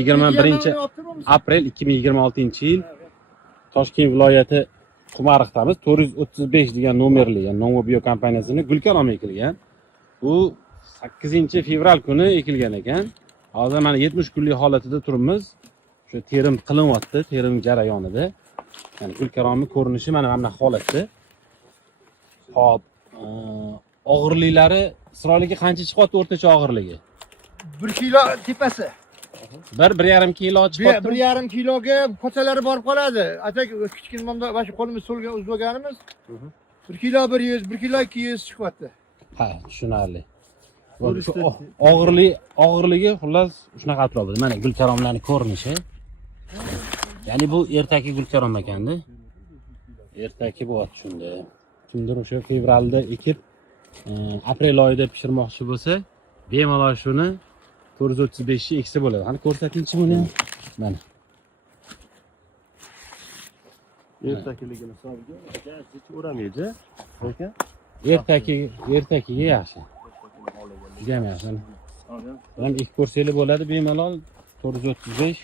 21-aprel 2026-yil Toshkent viloyati Qumariqdamiz. 435 degan nomerli, ya'ni Novo Bio kompaniyasining Gulkarom ekilgan. Bu 8-fevral kuni ekilgan ekan. Hozir mana 70 kunlik holatida turibmiz. Shu terim qilinyapti, terim jarayonida. Ya'ni Gulkaromning ko'rinishi mana bunday holatda. Hop, og'irliklari Isroilga qancha chiqyapti o'rtacha og'irligi? 1 kilo tepasi. 1,5 kilo chiqyapti. 1,5 kiloga qochalari borib qoladi. Atak kichkina mana shu qo'limiz so'lgan uzmaganimiz 1 kilo 100, 1 kilo 200 chiqyapti. Ha, tushunarli. Og'irligi xullas shunaqa atrofda. Mana Gulkaromlarning ko'rinishi. Ya'ni bu ertaki Gulkarom ekanda. Ertaki bo'lyapti shunda. Kimdir o'sha fevralda ekib, aprel oyida pishirmoqchi bo'lsa, bemalol shuni 435 ni eksa bo'ladi. Qani ko'rsatingchi buni. Mana. Ertakiligini hisobiga hech o'ramaydi, lekin ertakiga yaxshi. Juda ham yaxshi. Ham ikki ko'rsanglar bo'ladi bemalol 435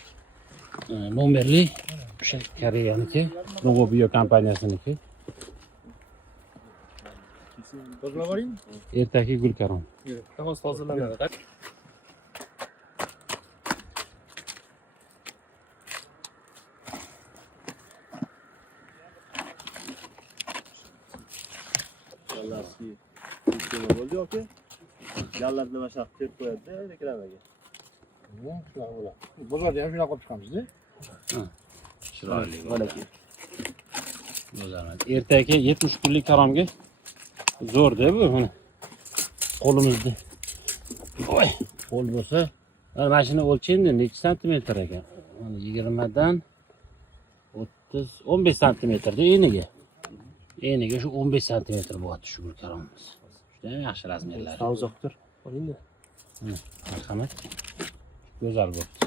nomerli o'sha Koreyaniki, Novo Bio kompaniyasiniki. Tozalab oling. Ertaki Gulkarom. hozir tozalanadi. Gallarski sistema bo'ldi yoki gallarni mana shu qilib qo'yadi reklamaga. Shunaqa bo'ladi. Bozorda ham shunaqa qilib chiqamiz-da. Chiroyli bo'ladi. Ertaga 70 kunlik karomga zo'r-da bu. Mana qo'limizda. Voy, qo'l bo'lsa, mana shuni o'lchaydi, necha santimetr ekan? Mana 20 dan 30, 15 santimetrda eniga. Eniga shu 15 santimetr bo'lyapti shu Gulkaromimiz. Juda ham yaxshi razmerlar. Savzoqdir. Oling-da. Marhamat. Go'zal bo'pti.